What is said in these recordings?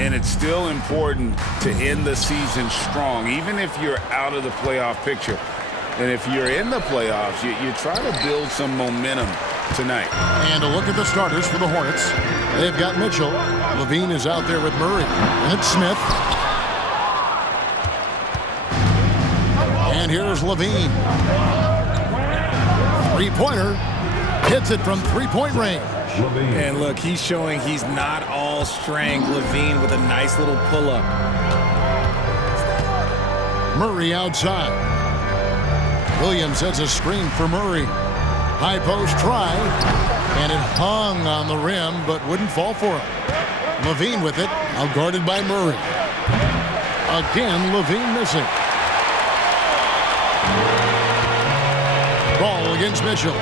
and it's still important to end the season strong, even if you're out of the playoff picture. And if you're in the playoffs, you try to build some momentum tonight. And a look at the starters for the Hornets. They've got Mitchell. Lavine is out there with Murray. And it's Smith. And here's Lavine. Three-pointer. Hits it from three-point range. And look, he's showing he's not all strength. Lavine with a nice little pull-up. Murray outside. Williams sets a screen for Murray. High post try, and it hung on the rim, but wouldn't fall for him. Lavine with it, out guarded by Murray. Again, Lavine missing. Ball against Mitchell.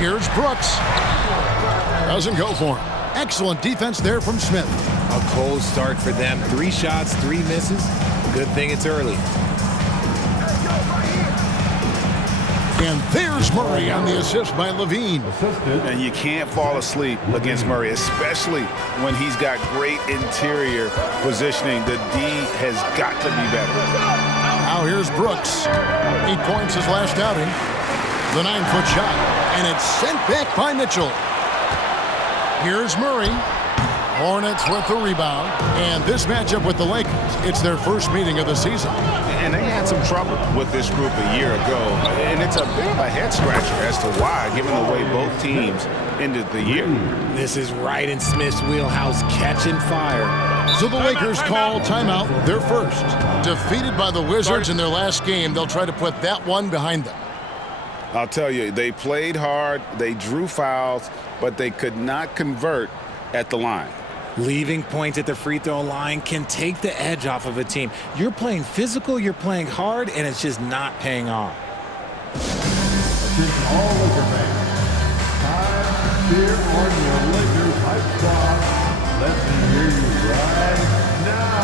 Here's Brooks. Doesn't go for him. Excellent defense there from Smith. A cold start for them. 3 shots, 3 misses. Good thing it's early. And there's Murray on the assist by Lavine. And you can't fall asleep against Murray, especially when he's got great interior positioning. The D has got to be better. Now here's Brooks. 8 points his last outing. The 9-foot shot. And it's sent back by Mitchell. Here's Murray. Hornets with the rebound. And this matchup with the Lakers, it's their first meeting of the season. And they had some trouble with this group a year ago. And it's a bit of a head-scratcher as to why, given the way both teams ended the year. This is right in Smith's wheelhouse, catching fire. So the Lakers call timeout, their first. Defeated by the Wizards in their last game, they'll try to put that one behind them. I'll tell you, they played hard, they drew fouls, but they could not convert at the line. Leaving points at the free throw line can take the edge off of a team. You're playing physical, you're playing hard, and it's just not paying off. Attention all Laker fans. Time here on your Lakers Hype Squad. Let me hear you right now.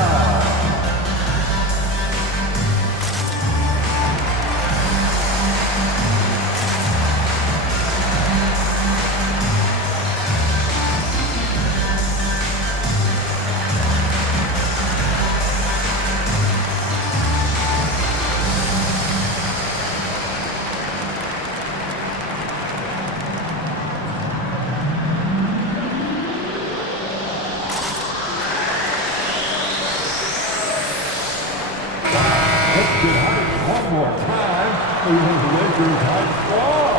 One more time, it was Lakers Hype Squad.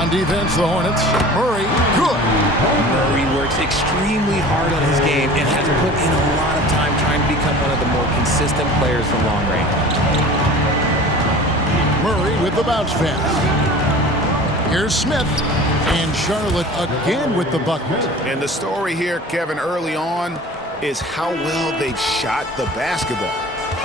On defense, the Hornets. Murray, good. Murray works extremely hard on his game and has put in a lot of time trying to become one of the more consistent players from long range. Murray with the bounce pass. Here's Smith. And Charlotte again with the bucket. And the story here, Kevin, early on is how well they've shot the basketball.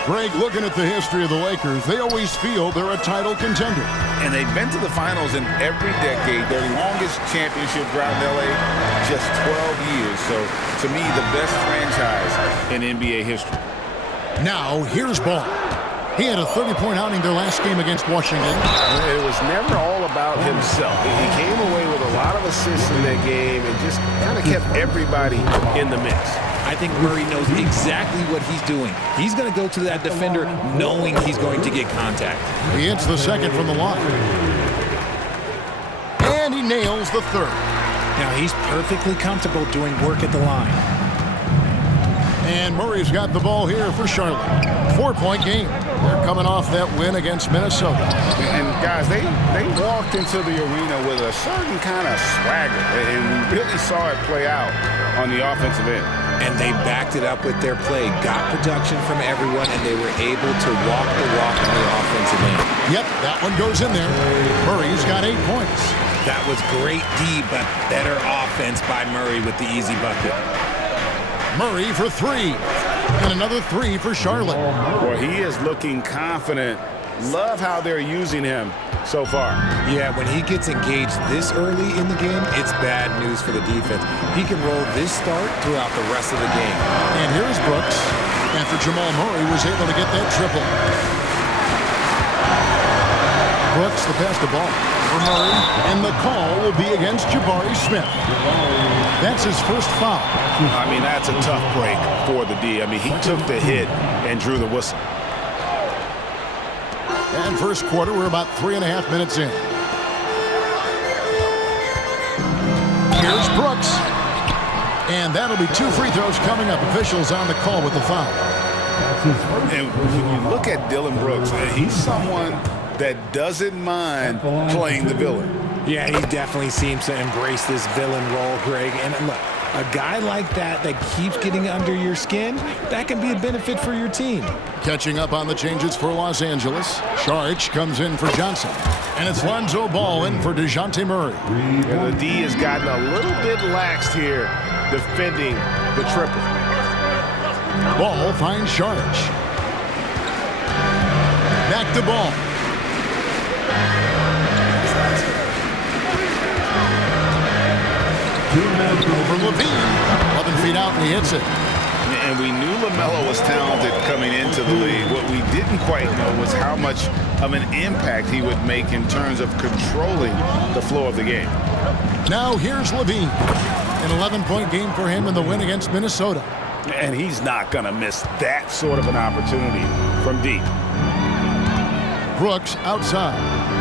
Greg, looking at the history of the Lakers, they always feel they're a title contender. And they've been to the finals in every decade. Their longest championship drought in L.A., just 12 years. So, to me, the best franchise in NBA history. Now, here's Ball. He had a 30-point outing their last game against Washington. It was never all about himself. He came away with a lot of assists in that game and just kind of kept everybody in the mix. I think Murray knows exactly what he's doing. He's going to go to that defender knowing he's going to get contact. He hits the second from the line. And he nails the third. Now he's perfectly comfortable doing work at the line. And Murray's got the ball here for Charlotte. 4-point game. They're coming off that win against Minnesota. And guys, they walked into the arena with a certain kind of swagger. And we really saw it play out on the offensive end. And they backed it up with their play, got production from everyone, and they were able to walk the walk on the offensive end. Yep, that one goes in there. Murray's got 8 points. That was great D, but better offense by Murray with the easy bucket. Murray for 3. And another 3 for Charlotte. Well, he is looking confident. Love how they're using him so far. Yeah, when he gets engaged this early in the game, it's bad news for the defense. He can roll this start throughout the rest of the game. And here's Brooks after Jamal Murray was able to get that triple. Brooks the pass the ball for Murray, and the call will be against Jabari Smith. That's his first foul. I mean, that's a tough break for the D. I mean, he took the hit and drew the whistle. And first quarter, we're about 3.5 minutes in. Here's Brooks. And that'll be 2 free throws coming up. Officials on the call with the foul. And when you look at Dylan Brooks, he's someone that doesn't mind playing the villain. Yeah, he definitely seems to embrace this villain role, Greg. And look, a guy like that keeps getting under your skin, that can be a benefit for your team. Catching up on the changes for Los Angeles. Saric comes in for Johnson. And it's Lonzo Ball in for DeJounte Murray. And the D has gotten a little bit laxed here defending the triple. Ball finds Saric. Back to Ball. Over Lavine. 11 feet out, and he hits it. And we knew LaMelo was talented coming into the league. What we didn't quite know was how much of an impact he would make in terms of controlling the flow of the game. Now here's Lavine. An 11-point game for him in the win against Minnesota. And he's not going to miss that sort of an opportunity from deep. Brooks outside.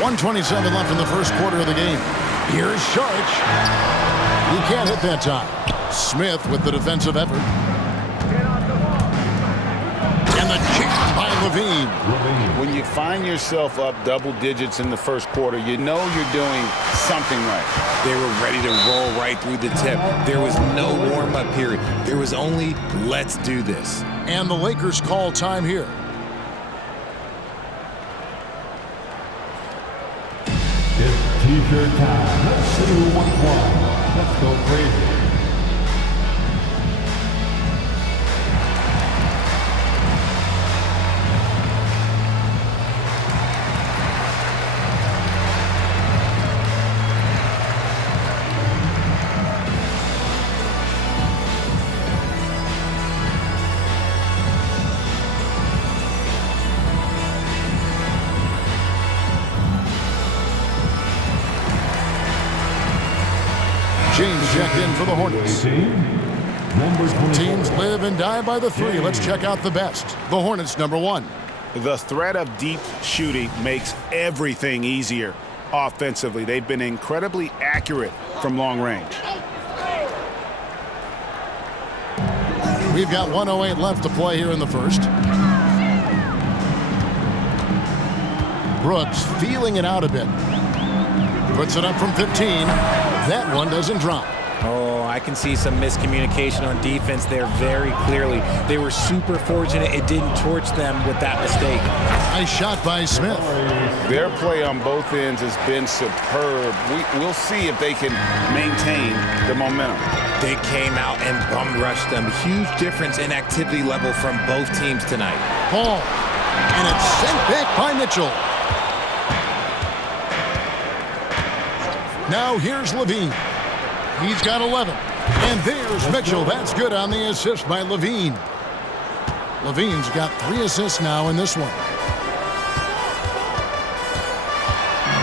.127 left in the first quarter of the game. Here's Saric. He can't hit that time. Smith with the defensive effort. And the jam by Lavine. When you find yourself up double digits in the first quarter, you know you're doing something right. They were ready to roll right through the tip. There was no warm-up period. There was only, let's do this. And the Lakers call time here. It's T-shirt time. Let's see who wants one. Let's go crazy. James checked in for the Hornets. Teams live and die by the 3. Let's check out the best. The Hornets, number 1. The threat of deep shooting makes everything easier offensively. They've been incredibly accurate from long range. We've got 1:08 left to play here in the first. Brooks feeling it out a bit. Puts it up from 15. That one doesn't drop. Oh, I can see some miscommunication on defense there very clearly. They were super fortunate it didn't torch them with that mistake. Nice shot by Smith. Their play on both ends has been superb. We'll see if they can maintain the momentum. They came out and bum rushed them. Huge difference in activity level from both teams tonight. Ball. And it's sent back by Mitchell. Now here's Lavine. He's got 11. And there's Mitchell. That's good on the assist by Lavine. Lavine's got 3 assists now in this one.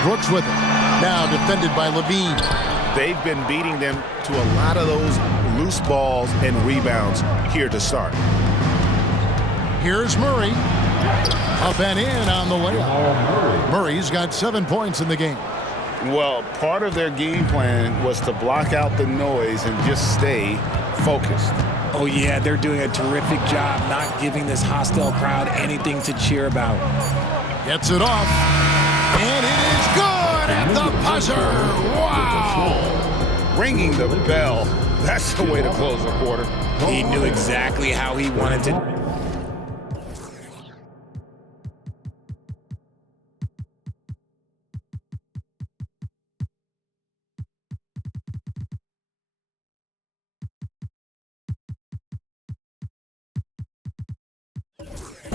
Brooks with it. Now defended by Lavine. They've been beating them to a lot of those loose balls and rebounds here to start. Here's Murray. Up and in on the layup. Murray's got 7 points in the game. Well, part of their game plan was to block out the noise and just stay focused. Oh, yeah, they're doing a terrific job not giving this hostile crowd anything to cheer about. Gets it off. And it is good at the buzzer. Wow. Ringing the bell. That's the way to close the quarter. He knew exactly how he wanted to.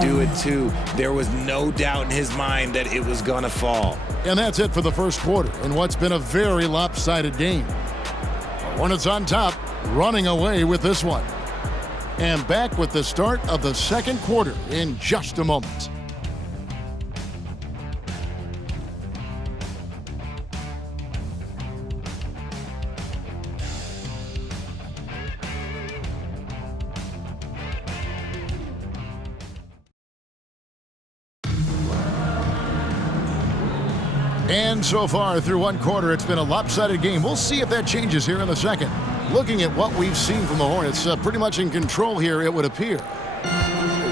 Do it too. There was no doubt in his mind that it was gonna fall. And that's it for the first quarter in what's been a very lopsided game. Hornets on top, running away with this one. And back with the start of the second quarter in just a moment. And so far through one quarter, it's been a lopsided game. We'll see if that changes here in the second. Looking at what we've seen from the Hornets, pretty much in control here, it would appear.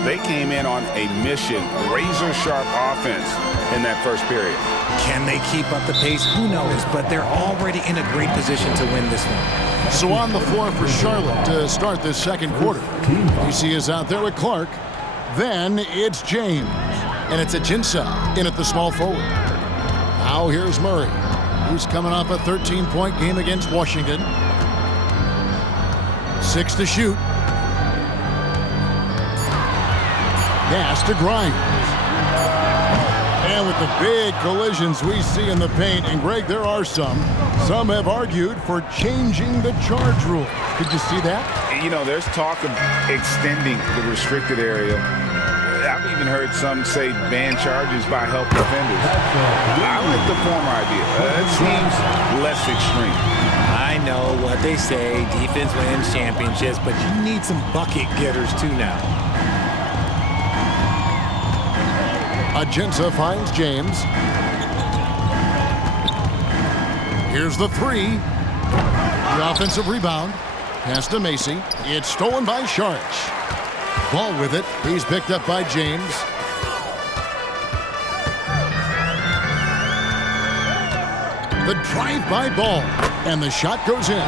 They came in on a mission, razor-sharp offense in that first period. Can they keep up the pace? Who knows, but they're already in a great position to win this one. So on the floor for Charlotte to start this second quarter. DC is out there with Clark. Then it's James. And it's Ajinça in at the small forward. Now here's Murray. He's coming off a 13-point game against Washington. 6 to shoot. Pass to Grimes. And with the big collisions we see in the paint, and Greg, there are some have argued for changing the charge rule. Did you see that? You know, there's talk of extending the restricted area. I've even heard some say ban charges by help defenders. I like the former idea. It seems less extreme. I know what they say, defense wins championships, but you need some bucket getters too now. Ajinça finds James. Here's the three. The offensive rebound. Pass to Macy. It's stolen by Saric. Ball with it. He's picked up by James. The drive by Ball. And the shot goes in.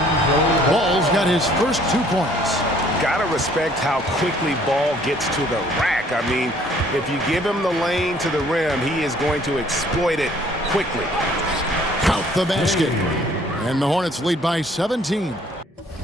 Ball's got his first 2 points. Gotta respect how quickly Ball gets to the rack. I mean, if you give him the lane to the rim, he is going to exploit it quickly. Count the basket. And the Hornets lead by 17.